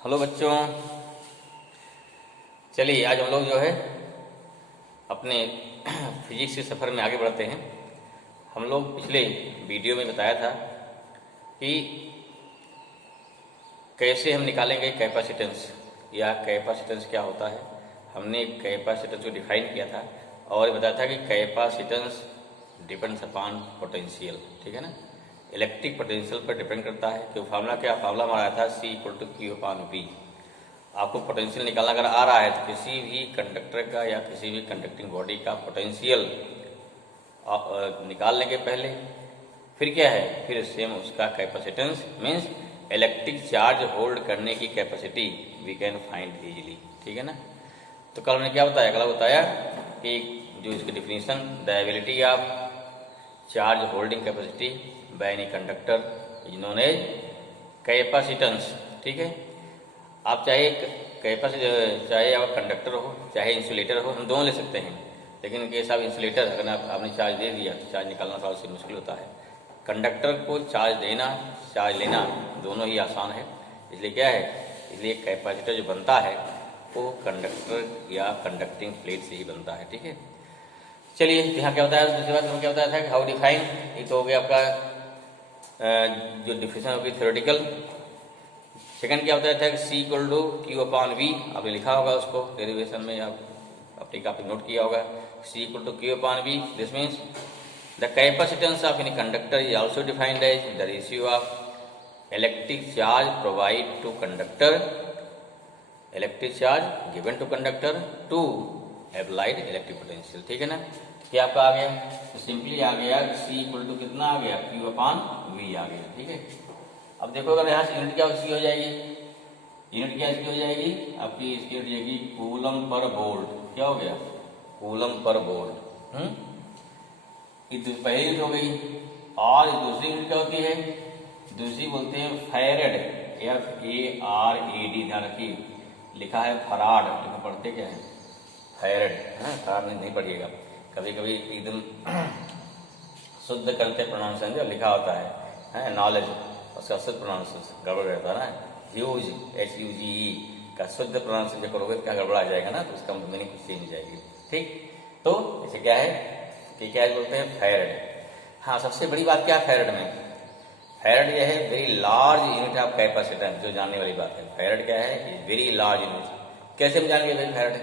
Hello बच्चों, चलिए आज हम लोग जो है अपने फिजिक्स के सफ़र में आगे बढ़ते हैं। हम लोग पिछले वीडियो में बताया था कि कैसे हम निकालेंगे कैपेसिटेंस या कैपेसिटेंस क्या होता है। हमने कैपेसिटेंस को डिफाइन किया था और बताया था कि कैपेसिटेंस डिपेंड्स अपॉन पोटेंशियल, ठीक है ना। इलेक्ट्रिक पोटेंशियल पर डिपेंड करता है। कि फार्मूला क्या, फार्मूला हमारा आया था C=Q/V। आपको पोटेंशियल निकालना अगर आ रहा है तो किसी भी कंडक्टर का या किसी भी कंडक्टिंग बॉडी का पोटेंशियल निकालने के पहले फिर क्या है, फिर सेम उसका capacitance means electric charge hold करने की capacity we can find easily, ठीक है ना। तो कल हमने क्या बताया, कल बताया कि जो इसकी definition, the ability of charge holding capacity by any conductor is known as capacitance, ठीक है। आप चाहे आप कंडक्टर हो चाहे इंसुलेटर हो, हम दोनों ले सकते हैं। लेकिन इन केस ऑफ इंसुलेटर अगर आपने चार्ज दे दिया तो चार्ज निकालना थोड़ा सा मुश्किल होता है। कंडक्टर को चार्ज देना चार्ज लेना दोनों ही आसान है। इसलिए क्या है, इसलिए कैपेसिटर जो बनता है वो कंडक्टर या कंडक्टिंग प्लेट से ही बनता है, ठीक है। चलिए यहाँ क्या बताया, दूसरी बात हमें क्या बताया था कि हाउ डिफाइन, ये तो हो गया आपका जो डिफिनेशन होगी थ्योरेटिकल। सेकंड क्या बताया था कि C=Q/V, आपने लिखा होगा उसको डेरिवेशन में, आप अपनी काफी नोट किया होगा। C=Q/V, this means the capacitance of any conductor is also defined as the ratio of electric charge provide to conductor, electric charge given to conductor to applied electric potential, ठीक है ना। क्या आपका आ गया, तो सिंपली आ गया C= कितना आ गया, Q/V आ गया, ठीक है। अब देखो अगर यहाँ से यूनिट क्या इसकी हो जाएगी, यूनिट क्या इसकी हो जाएगी आपकी, इसकी हो जाएगी कूलम पर वोल्ट। क्या हो गया, कूलम पर वोल्ट। ये पहली यूनिट हो गई। और दूसरी यूनिट क्या होती है, दूसरी बोलते हैं फैरेड, FARAD, ध्यान रखिए, लिखा है फराड, लेकिन पढ़ते क्या है फैरेड, है। फराड नहीं पढ़िएगा, कभी कभी एकदम शुद्ध करते प्रोनाउंसिएशन जो लिखा होता है नॉलेज, उसका शुद्ध प्रोनाउंसिएशन गड़बड़ रहता है ना। ह्यूज HUGE का शुद्ध प्रोनाउंसिएशन करोगे क्या गड़बड़ा जाएगा ना, तो उसका मीनिंग कुछ चेंज हो जाएगी, ठीक। तो इसे क्या है कि क्या बोलते हैं फैरेड। हाँ, सबसे बड़ी बात क्या है फैरेड में, फैरेड यह है very large unit of capacitance, जो जानने वाली बात है। फैरेड क्या है, वेरी लार्ज यूनिट। कैसे हम जानेंगे भाई फैरेड,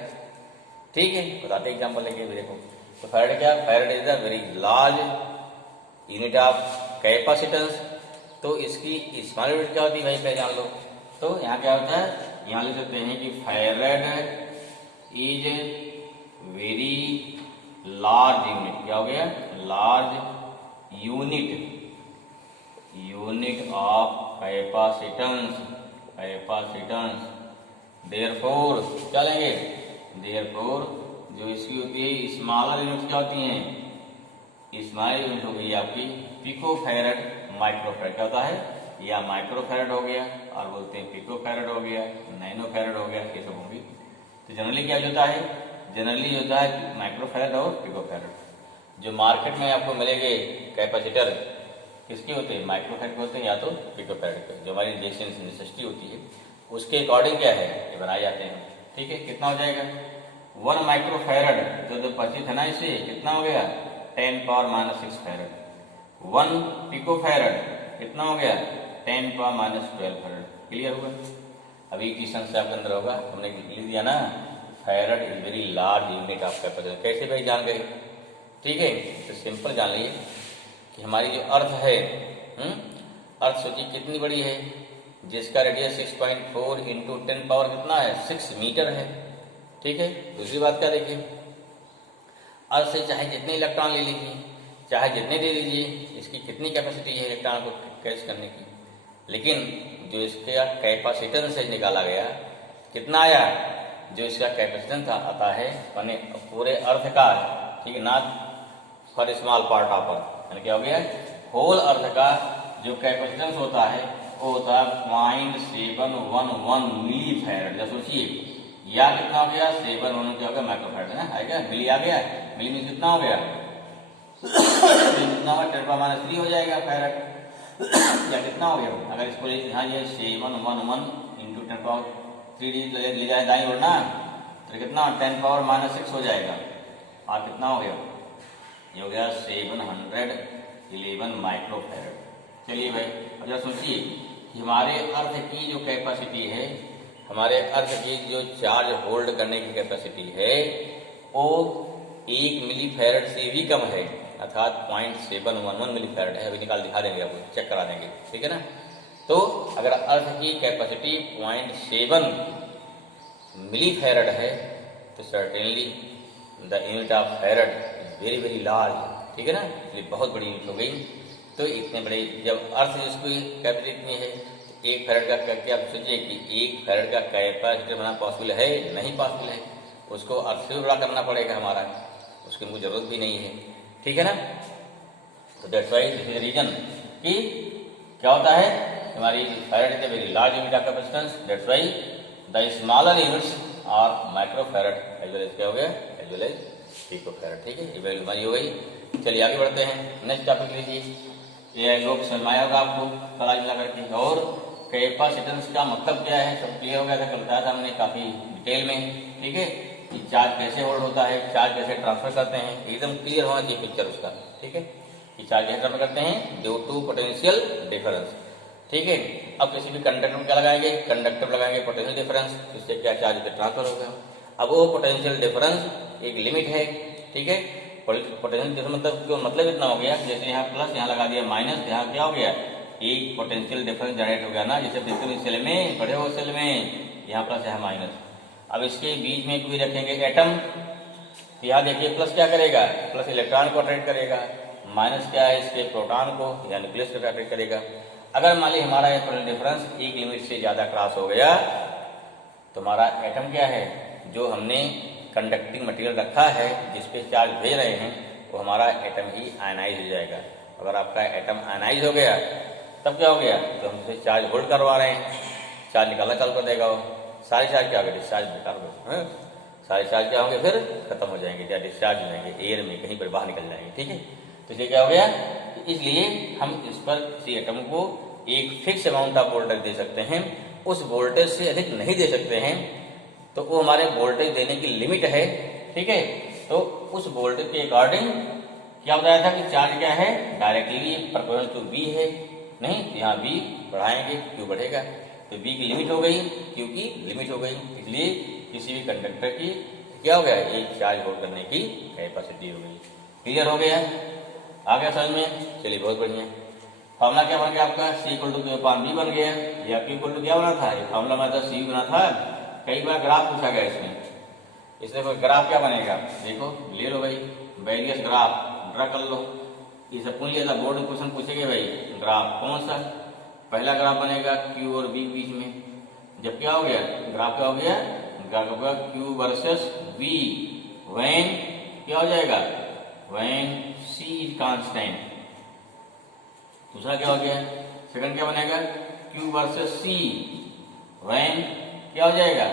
ठीक है, बताते एग्जाम्पल लेंगे। देखो तो फैरेड क्या, farad is the very large unit of capacitance. तो इसकी स्मॉल यूनिट क्या होती है भाई, पहले जान लो। तो यहाँ क्या होता है, यहाँ लिख सकते हैं कि farad is very large unit. क्या हो गया, large unit of capacitance, therefore क्या लेंगे, देयरफॉर जो इसकी होती है स्मॉलर यूनिट क्या होती हैं, स्मॉलर यूनिट हो गई आपकी पिको फैरेड, माइक्रो फैरेड क्या होता है, या माइक्रो फैरेड हो गया, और बोलते हैं पिको फैरेड हो गया, नैनो फैरेड हो गया, ये सब होंगी। तो जनरली क्या होता है, जनरली होता है माइक्रो फैरेड और पिको फैरेड। जो मार्केट में आपको मिलेंगे कैपेसिटर किसके होते हैं, माइक्रो फैरेड होते हैं या तो पिको फैरेड के। जो हमारी रिएक्शन नेसेसिटी होती है उसके अकॉर्डिंग क्या है ये बनाए जाते हैं, ठीक है। कितना हो जाएगा, 1 माइक्रो फैरेड जो परिचित है ना, इसे कितना हो गया 10⁻⁻6 फैरेड। 1 पिको फैरेड कितना हो गया 10⁻12 फैरेड। क्लियर हुआ। अभी क्वेश्चन से आपके अंदर होगा, हमने लिख दिया ना farad is very large unit of capacitance. कैसे भाई जान गए, ठीक है। तो सिंपल जान लीजिए कि हमारी जो अर्थ है, अर्थ सोचिए कितनी बड़ी है, जिसका रेडियस 6.4 × 10 पावर कितना है 6 मीटर है, ठीक है। दूसरी बात क्या देखिए, अर्थ से चाहे जितने इलेक्ट्रॉन ले लीजिए, चाहे जितने दे लीजिए, इसकी कितनी कैपेसिटी है इलेक्ट्रॉन को कैच करने की, लेकिन जो इसका कैपेसिटेंस से निकाला गया कितना आया, जो इसका कैपेसिटेंस आता है माने पूरे अर्थ का, ठीक है, ना for small part of earth, यानी क्या हो गया होल अर्थ का जो कैपेसिटेंस होता है वो होता है 0.711 मिली फैरेड। जब सोचिए या कितना हो गया 711 क्या हो गया माइक्रो फैरेड है ना, आएगा मिली आ गया, मिली में कितना हो गया कितना हुआ 10⁻³ हो जाएगा फैरेड, या कितना हो गया। अगर इसको यहाँ ये 711 × 10 पावर 3 डिजिट ले जाए दाईं ओर ना, तो कितना 10⁻⁻6 हो जाएगा। और कितना हो गया, ये हो गया 711 माइक्रोफैरड। चलिए भाई अब जरा सोचिए कि हमारे अर्थ की जो कैपेसिटी है, हमारे अर्थ की जो चार्ज होल्ड करने की कैपेसिटी है वो 1 मिलीफैरड से भी कम है, अर्थात 0.711 मिलीफैरड है। अभी निकाल दिखा देंगे, आपको चेक करा देंगे, ठीक है ना। तो अगर अर्थ की कैपेसिटी 0.7 मिलीफैरड है तो certainly the unit of farad is very very large, ठीक है ना, इसलिए बहुत बड़ी यूनिट हो गई। तो इतने बड़े जब अर्थ जिसकी कैपेसिटी इतनी है, तो 1 फैरड का करके आप सोचिए कि 1 फैरड का कैपेसिटर बनाना पॉसिबल है, नहीं पॉसिबल है, उसको अर्थ से बड़ा करना पड़ेगा हमारा, उसकी मुझे जरूरत भी नहीं है, ठीक है ना। तो that's why this is reason कि क्या होता है, हमारी farad is a very large unit of capacitance, that's why the smaller units are microfarad as well as क्या हो गया, एज वेल एज पिकोफैरड, ठीक है, ये वैल्यू हमारी हो गई। चलिए आगे बढ़ते हैं, नेक्स्ट टॉपिक लीजिए। ये लोग समझाया होगा आपको कल मिला करके। और कैपेसिटेंस का मतलब क्या है सब क्लियर हो गया था, कल बताया था हमने काफी डिटेल में, ठीक है, कि चार्ज कैसे होल्ड होता है, चार्ज कैसे ट्रांसफर करते हैं, एकदम क्लियर होना चाहिए पिक्चर उसका, ठीक है, कि चार्ज कैसे ट्रांसफर करते हैं ड्यू टू पोटेंशियल डिफरेंस, ठीक है। अब किसी भी कंडक्टर में क्या लगाएंगे, कंडक्टर लगाएंगे पोटेंशियल डिफरेंस, इससे क्या चार्ज ट्रांसफर होगा। अब वो पोटेंशियल डिफरेंस एक लिमिट है, ठीक है, पोटेंशियल डिफरेंस मतलब इतना हो गया, जैसे यहाँ प्लस यहाँ लगा दिया माइनस, यहाँ क्या हो गया, एक पोटेंशियल डिफरेंस जनरेट हो गया ना, जैसे फिजिकल सेल में बड़े हो सेल में यहाँ प्लस यहाँ माइनस। अब इसके बीच में कोई रखेंगे एटम, यहाँ देखिए प्लस क्या करेगा, प्लस इलेक्ट्रॉन को अट्रैक्ट करेगा, माइनस क्या है इसके प्रोटॉन को या न्यूक्लियस को अट्रैक्ट करेगा। अगर मान ली हमारा ये पोटेंशियल डिफरेंस एक लिमिट से ज्यादा क्रॉस हो गया तो हमारा एटम क्या है, जो हमने कंडक्टिंग मटेरियल रखा है जिस पे चार्ज भेज रहे हैं, वो हमारा एटम ही आयनाइज हो जाएगा। अगर आपका एटम आयनाइज हो गया तब क्या हो गया, तो हम उसे चार्ज होल्ड करवा रहे हैं, चार्ज निकालना चालू कर देगा, वो सारे चार्ज क्या हो गए, डिस्चार्ज बेकार हो, सारे चार्ज क्या होंगे फिर खत्म हो जाएंगे या डिस्चार्ज हो जाएंगे, एयर में कहीं पर बाहर निकल जाएंगे, ठीक है। तो इसलिए क्या हो गया, इसलिए हम इस पर किसी एटम को एक फिक्स अमाउंट ऑफ वोल्टेज दे सकते हैं, उस वोल्टेज से अधिक नहीं दे सकते हैं, तो वो हमारे वोल्टेज देने की लिमिट है, ठीक है। तो उस वोल्टेज के अकॉर्डिंग क्या बताया था कि चार्ज क्या है, डायरेक्टली प्रोपोर्शनल टू बी है, नहीं तो यहाँ बी बढ़ाएंगे क्यू बढ़ेगा, तो बी की लिमिट हो गई, क्यू की लिमिट हो गई, इसलिए किसी भी कंडक्टर की क्या हो गया, एक चार्ज होल्ड करने की कैपेसिटी हो गई। क्लियर हो गया, आ गया समझ में, चलिए बहुत बढ़िया। फॉर्मूला क्या बन गया आपका, C इक्वल टू Q/B बन गया, या Q इक्वल टू क्या बना था, फॉर्मूला में था C बना था। कई बार ग्राफ पूछा गया इसमें कोई ग्राफ क्या बनेगा, देखो ले लो भाई, वेरियस ग्राफ ड्रा कर लो, ये सब पूछ लिया था बोर्ड में क्वेश्चन पूछेंगे भाई, ग्राफ कौन सा, पहला ग्राफ बनेगा Q और B बीच में, जब क्या हो गया ग्राफ क्या हो गया, ग्राफ होगा Q वर्सेस B व्हेन क्या हो जाएगा, व्हेन C इज कांस्टेंट। दूसरा क्या हो गया, सेकंड क्या बनेगा, Q वर्सेस C व्हेन क्या हो जाएगा,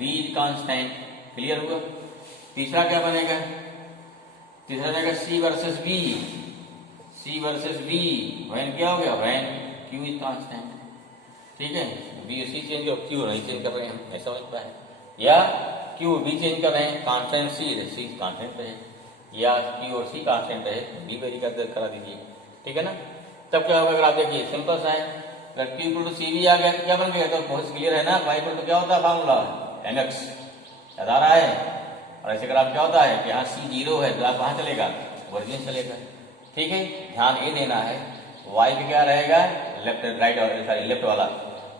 V इज कांस्टेंट। क्लियर हुआ। तीसरा क्या बनेगा, तीसरा बनेगा C versus B, C versus B when क्या हो गया, व्हेन Q इज कांस्टेंट, ठीक है। B C चेंज और Q नहीं चेंज कर रहे हैं, ऐसा होता है, या Q B चेंज कर रहे हैं, कांस्टेंट C कांस्टेंट रहे, या Q और C कांस्टेंट रहे, B वेरी करा दीजिए, ठीक है ना। तब क्या होगा, अगर आप देखिए सिंपल सा है, अगर Q इक्वल टू CV आ गया क्या बन गया, तो बहुत क्लियर है ना, Y इक्वल टू क्या होता है फार्मूला mx, याद आ रहा है। और ऐसे अगर आप क्या होता है कि यहाँ C 0 है तो आप कहाँ चलेगा, ओरिजिन चलेगा, ठीक है। ध्यान ये देना है, Y पे क्या रहेगा, लेफ्ट राइट और सॉरी लेफ्ट वाला,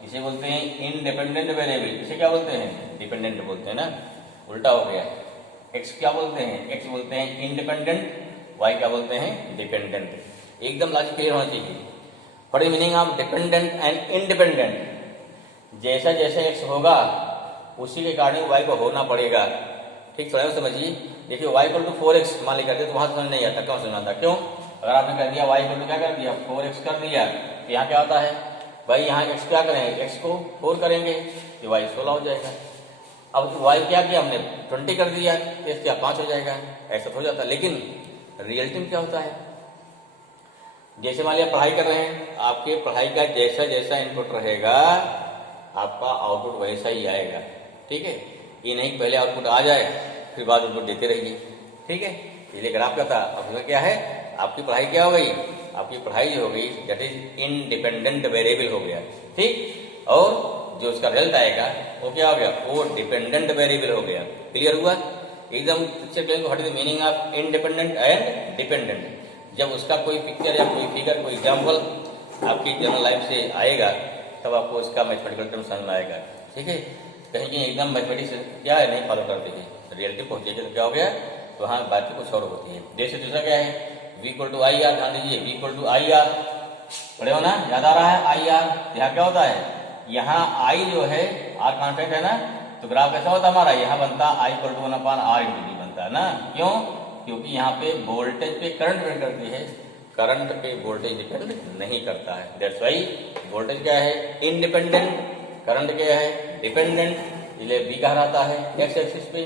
इसे बोलते हैं इंडिपेंडेंट वेरिएबल, इसे क्या बोलते हैं, डिपेंडेंट बोलते हैं ना, उल्टा हो गया। X क्या बोलते हैं, X बोलते हैं इंडिपेंडेंट, Y क्या बोलते हैं डिपेंडेंट। एकदम लॉजिक क्लियर होना चाहिए। What is meaning of dependent and independent, जैसा जैसा X होगा उसी के अकॉर्डिंग Y को होना पड़ेगा, ठीक, थोड़ा समझिए। देखिए Y इक्वल टू 4x मान ली करते तो वहां समझ नहीं आता, क्यों समझना था, क्यों, अगर आपने कर दिया Y इक्वल टू क्या कर दिया 4x कर दिया, तो यहाँ क्या होता है भाई, यहाँ x क्या करेंगे, x को 4 करेंगे तो Y 16 हो जाएगा। अब Y क्या किया हमने 20 कर दिया, x क्या 5 हो जाएगा, ऐसा हो जाता है। लेकिन रियलिटी में क्या होता है, जैसे मान लिया पढ़ाई कर रहे हैं, आपके पढ़ाई का जैसा जैसा इनपुट रहेगा आपका आउटपुट वैसा ही आएगा। ठीक है, ये नहीं पहले आउटपुट आ जाए फिर बाद इनपुट देते रहिए। ठीक है, इसलिए ग्राफ का था। अब इसमें क्या है, आपकी पढ़ाई क्या हो गई, आपकी पढ़ाई जो हो गई दैट इज इंडिपेंडेंट वेरिएबल हो गया। ठीक, और जो उसका रिजल्ट आएगा वो क्या हो गया, वो डिपेंडेंट वेरिएबल हो गया। क्लियर हुआ एकदम। What is the meaning of independent and dependent. जब उसका कोई पिक्चर या कोई फिगर कोई एग्जाम्पल आपकी जनरल लाइफ से आएगा तब आपको उसका मैथमेटिकल टर्म समझ में आएगा। ठीक है, कहीं कहीं एकदम मैथमेटिक्स क्या है नहीं फॉलो करते थे, रियलिटी पहुंचेगी तो क्या हो गया, वहां बात कुछ और होती है। जैसे दूसरा क्या है, v equal to I R, ध्यान दीजिए v equal to I R, पढ़े हो ना, याद आ रहा है आई आर। यहाँ क्या होता है, यहाँ आई जो है आर कॉन्स्टेंट है ना, तो ग्राफ कैसा होता है हमारा, यहाँ बनता I equal to 1/r into D बनता है ना। क्यों, क्योंकि यहाँ पे वोल्टेज पे करंट डिपेंड करती है, करंट पे वोल्टेज डिपेंड नहीं करता है। दैट्स व्हाई वोल्टेज क्या है इंडिपेंडेंट, करंट क्या है डिपेंडेंट, इसलिए v कहाँ रहता है x एक्सिस पे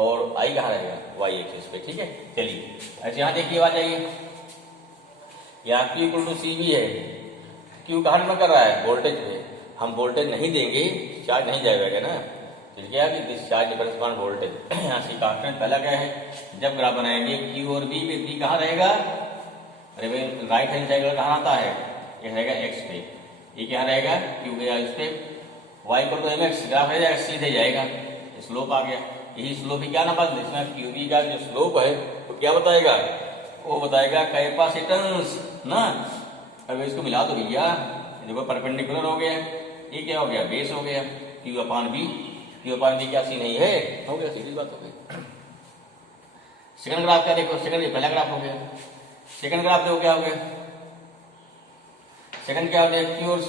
और I कहाँ रहेगा y एक्सिस पे। ठीक है, चलिए अच्छा यहाँ देखिए, आ जाइए, यहाँ Q इक्वल टू सी भी है, Q कहाँ डिपेंड कर रहा है वोल्टेज पे। हम वोल्टेज नहीं देंगे चार्ज नहीं जाएगा ना, तो क्या है this charge depends upon voltage. यहाँ सी कांस्टेंट पहला क्या है, जब ग्राफ बनाएंगे Q और V पे V कहाँ रहेगा, अरे भाई राइट हैंड साइड कहाँ आता है, ये रहेगा x पे, ये क्या रहेगा Q गया इस पे, y equal to mx, graph है सीधे जाएगा, स्लोप आ गया। यही स्लोप ही क्या ना बात, इसमें QV का जो स्लोप है वो क्या बताएगा, वो बताएगा कैपेसिटेंस ना। अब इसको मिला दो भैया, देखो परपेंडिकुलर हो गया, ये क्या हो गया बेस हो गया, Q upon V, Q upon V क्या सी नहीं है, हो गया, सीधी बात हो गई। सेकंड ग्राफ क्या देखो, सेकंड पहला ग्राफ हो गया, सेकंड ग्राफ देखो क्या हो गया, सेकंड क्या हो गया Q और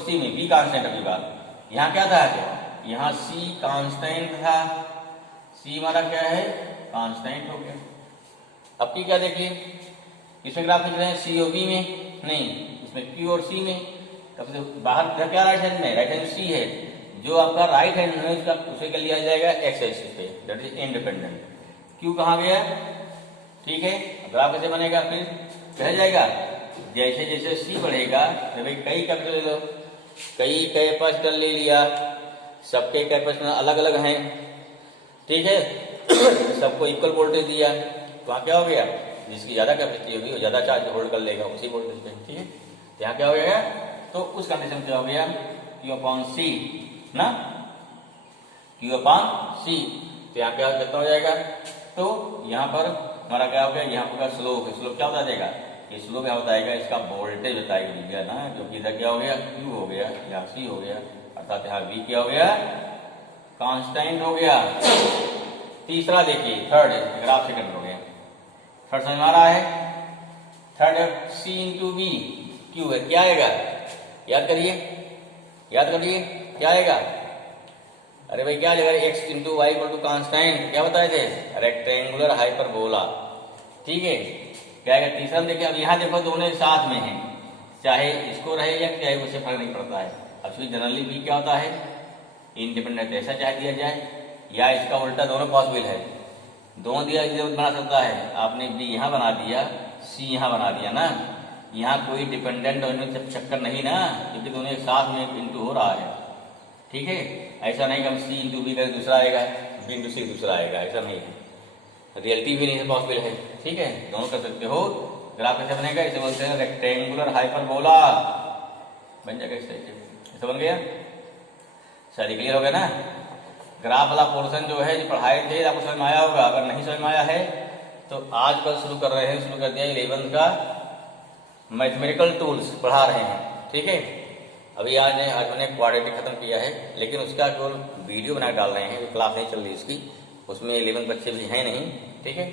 C में V कांस्टेंट अभी बात, यहाँ क्या था, यहाँ C कांस्टेंट था, C हमारा क्या है कांस्टेंट हो गया। अब की क्या देखिए, इसमें ग्राफ लिख रहे हैं C और V में, नहीं इसमें Q और C में, तब से बाहर क्या राइट हैंड में, राइट हैंड C है, जो आपका राइट हैंड है उसका उसे कर लिया जाएगा x एक्सिस पे, दैट इज इंडिपेंडेंट। Q कहाँ गया, ठीक है, ग्राफ कैसे बनेगा, फिर कह जाएगा जैसे जैसे C बढ़ेगा, भाई कई कैपिटल ले लो, कई कैपेसिटर ले लिया, सबके कैपेसिटर अलग अलग हैं, ठीक है, सबको इक्वल वोल्टेज दिया, वहाँ क्या हो गया, जिसकी ज्यादा कैपेसिटी होगी वो ज्यादा चार्ज होल्ड कर लेगा उसी वोल्टेज पे। ठीक है, यहाँ क्या हो गया, तो उस कंडीशन क्या हो गया Q अपॉन C ना, Q अपॉन C, तो यहाँ क्या कितना हो जाएगा, तो यहाँ पर हमारा क्या हो गया, यहाँ पर स्लोप, स्लोप क्या बता देगा, ये स्लोप क्या बताएगा, इसका वोल्टेज बताएगा ना, क्योंकि इधर क्या हो गया Q हो गया, यहाँ C हो गया, अर्थात यहाँ V क्या हो गया कांस्टेंट हो गया। तीसरा देखिए, थर्ड ग्राफ सेकंड हो गया, थर्ड समझ में आ रहा है, third C into V, Q है क्या आएगा, याद करिए क्या आएगा, अरे भाई क्या आएगा x into y equal to constant, क्या बताए थे रेक्टेंगुलर हाइपरबोला। ठीक है, क्या आएगा तीसरा देखिए, अब यहाँ देखो दोनों साथ में हैं, चाहे इसको रहे या चाहे उसे फर्क नहीं पड़ता है। अब जनरली भी क्या होता है इंडिपेंडेंट, ऐसा चाहे दिया जाए या इसका उल्टा, दोनों पॉसिबल है, दोनों दिया बना सकता है। आपने बी यहाँ बना दिया, सी यहाँ बना दिया ना, यहाँ कोई डिपेंडेंट होने से चक्कर नहीं ना, क्योंकि दोनों एक साथ में इंटू हो रहा है। ठीक है, ऐसा नहीं कि हम सी इंटू बी करें दूसरा आएगा, बी इंटू सी दूसरा आएगा, ऐसा नहीं है, रियलिटी भी नहीं है, पॉसिबल है। ठीक है, दोनों कर सकते हो। ग्राफ कैसे बनेगा, इसे बोलते हैं रेक्टेंगुलर हाइपरबोला, बन जाएगा इस तरीके से, ऐसा बन गया। सारी क्लियर हो गया ना। ग्राफ वाला पोर्शन जो है जो पढ़ाए थे आपको समझ में आया होगा, अगर नहीं समझ में आया है तो आज कल शुरू कर रहे हैं, शुरू कर दिया 11th का मैथमेटिकल टूल्स पढ़ा रहे हैं। ठीक है, अभी आज मैंने क्वाड्रेटिक खत्म किया है, लेकिन उसका केवल वीडियो बना डाल रहे हैं, क्लास नहीं चल रही इसकी, उसमें 11 बच्चे भी हैं नहीं। ठीक है,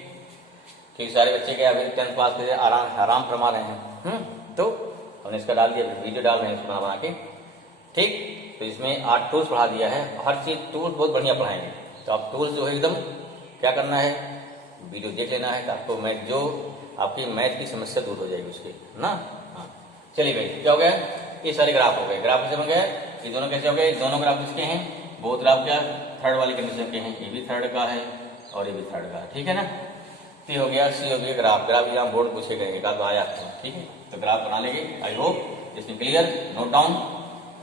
क्योंकि सारे बच्चे के अभी 10th पास के आराम फरमा रहे हैं। तो हमने इसका डाल दिया, वीडियो डाल रहे हैं इसको बना के। ठीक, तो इसमें 8 टूल्स पढ़ा दिया है, हर चीज टूल्स बहुत बढ़िया पढ़ाएंगे। तो आप टूल्स जो है एकदम क्या करना है, वीडियो देख लेना है, तो आपको मैथ जो आपकी मैथ की समस्या दूर हो जाएगी उसकी ना। हाँ चलिए भाई, क्या हो गया, ये सारे ग्राफ हो गए। ग्राफ कैसे बन गया, ये दोनों कैसे हो गए, दोनों ग्राफ किसके हैं, वो ग्राफ क्या थर्ड वाली कंडीशन के हैं, ये भी थर्ड का है और ये भी थर्ड का है। ठीक है ना, टी हो गया, सी हो गया, ग्राफ यहाँ बोर्ड पूछे गए एक आध आया। ठीक है, तो ग्राफ बना लेंगे, आई होप इसमें क्लियर, नोट डाउन।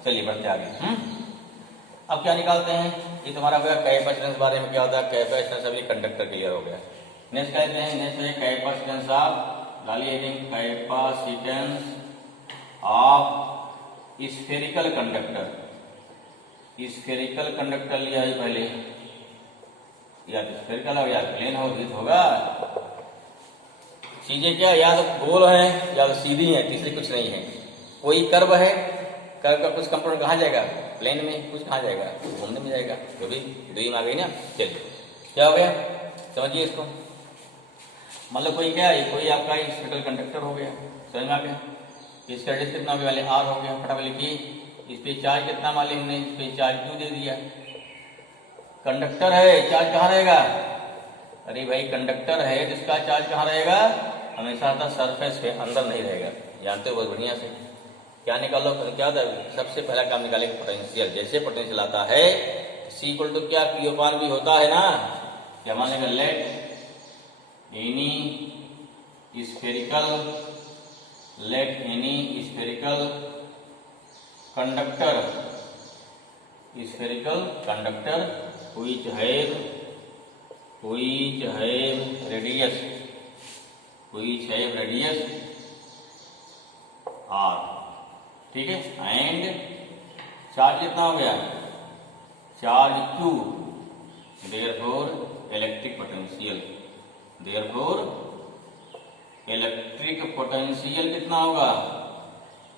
चलिए बढ़ते आगे। अब क्या निकालते हैं, ये तुम्हारा हो गया कैपेसिटेंस, बारे में क्या होता है कैपेसिटेंस, अभी कंडक्टर क्लियर हो गया। नेक्स्ट कहते हैं, नेक्स्ट है कैपेसिटेंस ऑफ, डालिए heading capacitance of spherical conductor. Spherical conductor लिया है पहले, या तो स्फेरिकल हो या प्लेन हो, तो होगा चीजें क्या या तो गोल है या तो सीधी है, तीसरी कुछ नहीं है। कोई कर्व है, कर्व का कुछ कंपोनेंट कहाँ जाएगा, प्लेन में, कुछ कहाँ जाएगा, घूमने में जाएगा, जो भी ड्रीम आ गई ना। चलिए क्या हो गया, समझिए इसको। मतलब कोई क्या है, कोई आपका स्फेरिकल कंडक्टर हो गया, समझ में आ गया। इसका रेडियस कितना होने वाले आर हो गया, फटाफट लिखिए। इस पे चार्ज कितना मान लिया हमने, इस पे चार्ज क्यों दे दिया, कंडक्टर है, चार्ज कहाँ रहेगा, अरे भाई कंडक्टर है जिसका चार्ज कहाँ रहेगा, हमेशा था सरफेस पे, अंदर नहीं रहेगा, जानते हो बहुत बढ़िया से। क्या निकालो, क्या होता है, सबसे पहला काम निकालेंगे पोटेंशियल। जैसे पोटेंशियल आता है सी इक्वल टू क्या Q अपान V होता है ना, क्या मान लेंगे, let any spherical conductor which have radius r, ठीक है, एंड चार्ज कितना हो गया, charge Q, therefore electric potential कितना होगा,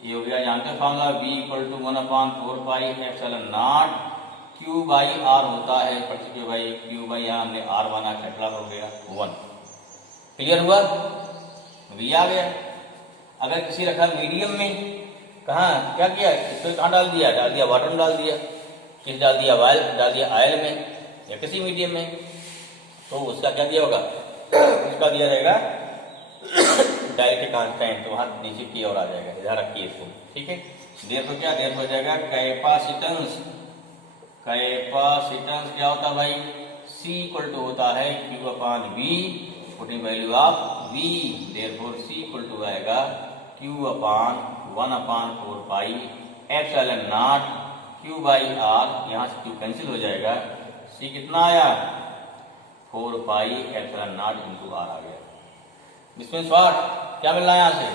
ये हो गया, जानते formula V equal to 1/4 pi epsilon not Q by R होता है, क्यों भाई Q बाई यहाँ हमने R बना, कैपिटल हो गया 1। क्लियर हुआ, V आ गया। अगर किसी रखा मीडियम में, कहाँ क्या किया, इसको कहाँ डाल दिया वाटर में डाल दिया, किस डाल दिया आयल में या किसी मीडियम में, तो उसका क्या दिया होगा, उसका दिया जाएगा डायरेक्ट कांस्टेंट, तो वहां नीचे की ओर आ जाएगा, ध्यान रखिए इसको, ठीक है। देर तो क्या, देर हो जाएगा कैपेसिटेंस क्या होता है भाई, C इक्वल टू होता है Q upon V, putting value of V, therefore C equal to आएगा Q upon 1/4 pi epsilon not Q by R, यहाँ से Q कैंसिल हो जाएगा, C कितना आया 4 पाई एप्सिलॉन नॉट इंटू R आ गया। इसमें शॉर्ट क्या मिल रहा है, यहाँ से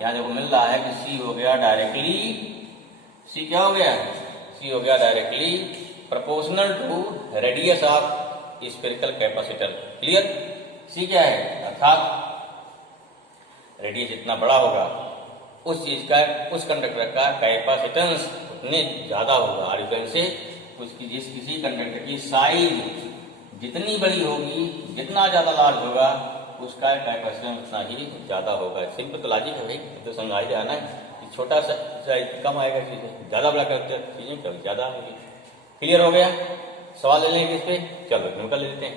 यहाँ देखो मिल रहा है कि C हो गया डायरेक्टली, C क्या हो गया, C हो गया directly proportional to radius of spherical capacitor. Clear, C क्या है, अर्थात रेडियस जितना बड़ा होगा उस चीज का, उस कंडक्टर का कैपेसिटेंस उतने ज्यादा होगा, और से उसकी किसी कंडक्टर की साइज जितनी बड़ी होगी, जितना ज्यादा लार्ज होगा, उसका कैपेसिटेंस उतना ही ज्यादा होगा। सिंपल तो लॉजिक है भाई, तो समझ ही जाना है, छोटा सा कम आएगा चीजें, ज्यादा बड़ा करते चीजें कभी ज्यादा आएगी। क्लियर हो गया, सवाल ले लेंगे इस पे, चलो नोटा ले लेते हैं,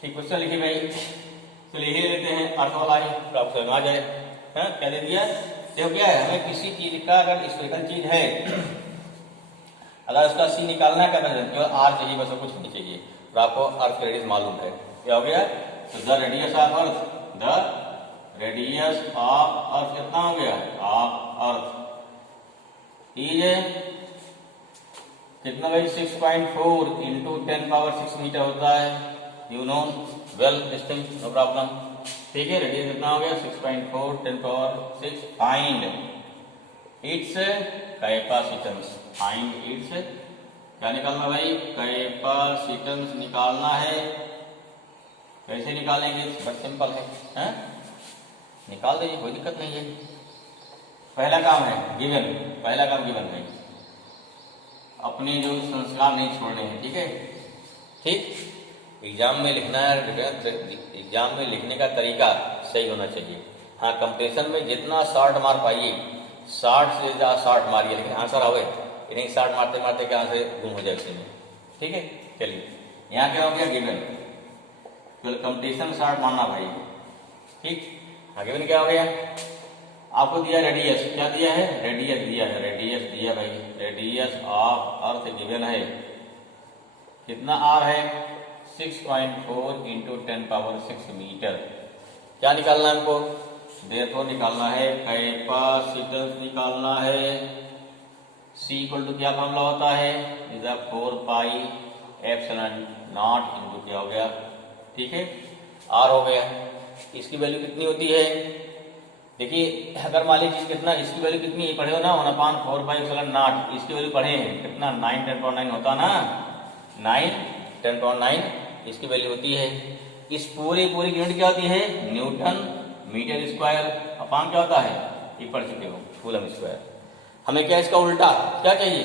ठीक, क्वेश्चन लिखिए भाई, तो लिख लेते हैं, अर्थ वाला ही तो आपको समझ आ जाए। क्या दे दिया, देखो क्या है, हमें किसी चीज का अगर स्फेरिकल चीज है, अगर उसका C निकालना है, केवल R चाहिए, बस कुछ नहीं चाहिए, तो आपको अर्थ रेडियस मालूम है, क्या हो गया, तो द रेडियस ऑफ अर्थ कितना हो गया, ऑफ अर्थ इज कितना भाई 6.4 इंटू 10⁻6 मीटर होता है, you know well this thing, no problem, ठीक है। रेडियस कितना हो गया 6.4 10⁻6, find its capacitance, find its क्या निकालना भाई, कैपेसिटेंस निकालना है। कैसे निकालेंगे, बहुत सिंपल है, निकाल दीजिए, कोई दिक्कत नहीं है। पहला काम है गिवन, पहला काम गिवन है, अपने जो संस्कार नहीं छोड़ने हैं, ठीक है, ठीक। एग्जाम में लिखना है, एग्जाम में लिखने का तरीका सही होना चाहिए। हाँ, कंपटीशन में जितना शॉर्ट मार पाइए, 60 से ज्यादा शॉर्ट मारिए, लेकिन आंसर आवे, नहीं शॉर्ट मारते मारते क्या आंसर गुम हो जाए इसमें, ठीक है। चलिए यहाँ क्या हो गया, गिवन, केवल कंपटीशन शॉर्ट मारना भाई, ठीक। हाँ, गिवन क्या हो गया, आपको दिया रेडियस, क्या दिया है, रेडियस दिया है, रेडियस दिया भाई, रेडियस ऑफ अर्थ गिवन है, कितना R है 6.4 इंटू 10⁻6 मीटर। क्या निकालना है हमको, देयरफॉर निकालना है कैपेसिटेंस, निकालना है C इक्वल टू क्या फॉर्मूला होता है, is 4 pi epsilon not into क्या हो गया, ठीक है, R हो गया। इसकी वैल्यू कितनी होती है, देखिए अगर मान लीजिए कितना, इसकी वैल्यू कितनी पढ़े हो ना, 1/4 पाई एप्सिलॉन नॉट, इसकी वैल्यू पढ़े हैं कितना, 9 10⁻9 होता ना, 9 10⁻9 इसकी वैल्यू होती है। इस पूरी यूनिट क्या होती है, न्यूटन मीटर स्क्वायर अपान क्या होता है, ये पढ़ चुके हो, कूलम स्क्वायर। हमें क्या इसका उल्टा क्या चाहिए,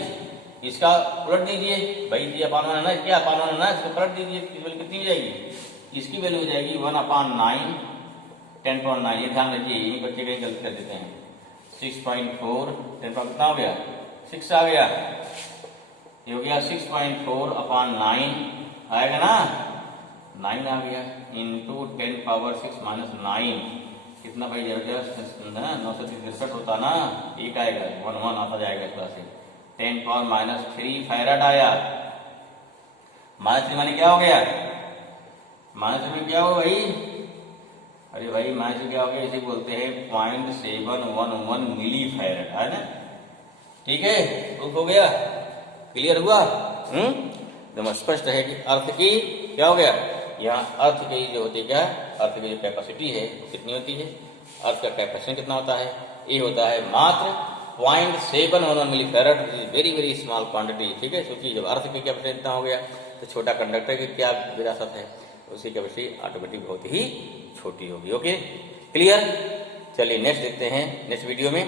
इसका उलट दीजिए भाई, ये अपान होना ना, क्या अपान होना ना, इसको पलट दीजिए, इसकी वैल्यू कितनी हो जाएगी, इसकी वैल्यू हो जाएगी 1/9 10⁻9। ये ध्यान रखिए, यही बच्चे कहीं गलती कर देते हैं। 6.4 10 कितना हो गया, 6 आ गया, ये हो गया 6.4/9 आएगा ना, 9 आ गया इंटू 10⁻6 - 9 कितना भाई, 963 होता ना, एक आएगा 1 1 आता जाएगा इस तरह से, 10⁻³ फैराड आया। -3 माने क्या हो गया, -3 में क्या हो भाई, अरे भाई -3 क्या हो गया, इसे बोलते हैं 0.711 मिली फैराड, है ना, ठीक है, प्रूफ हो गया, क्लियर हुआ। एकदम स्पष्ट है कि अर्थ की क्या हो गया, यहाँ अर्थ की जो होती है क्या, अर्थ की जो कैपेसिटी है कितनी होती है, अर्थ का कैपेसिटी कितना होता है, ये होता है मात्र 0.711 मिली फैराड, वेरी स्मॉल क्वांटिटी, ठीक है। क्योंकि जब अर्थ की कैपेसिटी इतना हो गया तो छोटा कंडक्टर की क्या विरासत है, उसकी कैपेसिटी ऑटोमेटिक बहुत ही छोटी होगी। Okay, clear. चलिए नेक्स्ट देखते हैं, नेक्स्ट वीडियो में